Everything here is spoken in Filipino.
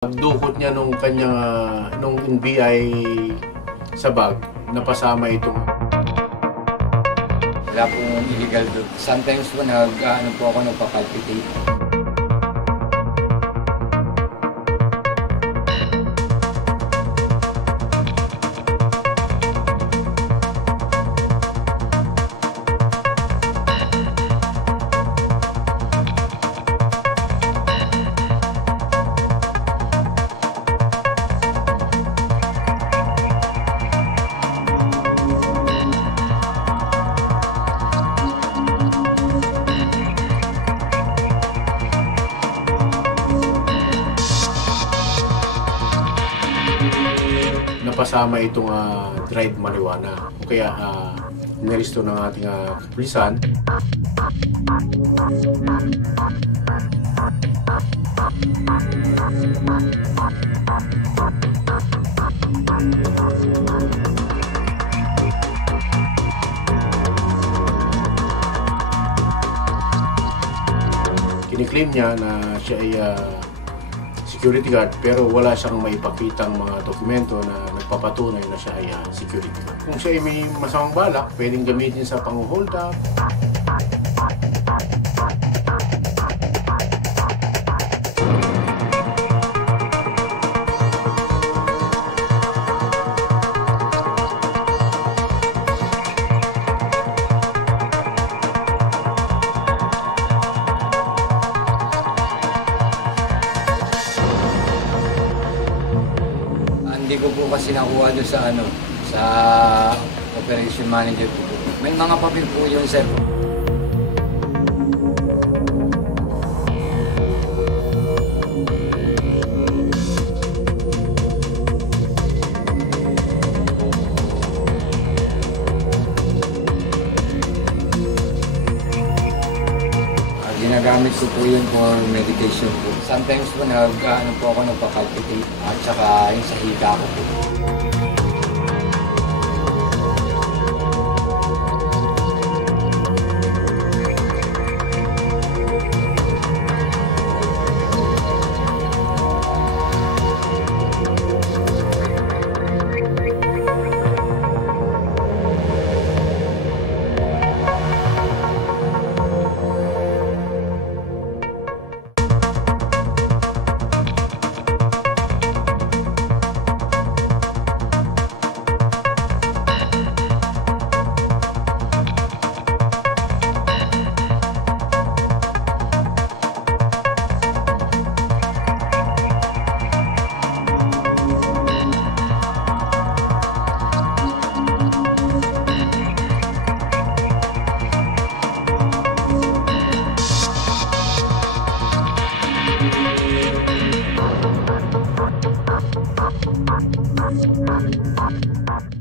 Dukot niya nung kanyang nung NBI sa bag, napasama itong wala pong illegal doon. Sometimes po nagpapalpitate. napasama itong dried marijuana. Kaya nilisto ng ating kapulisan. Kiniklaim niya na siya ay security guard pero wala siyang maipakitang mga dokumento na nagpapatunay na siya ay security guard. Kung siya ay may masamang balak, pwedeng gamitin sa pang-hold up. Hindi ko po kasi nakuha doon sa operation manager po. May mga papel po yun, sir. Ginagamit ko po yun for meditation po. Sometimes po nagpapalpitate at saka yung sa hika ko po. Thank you.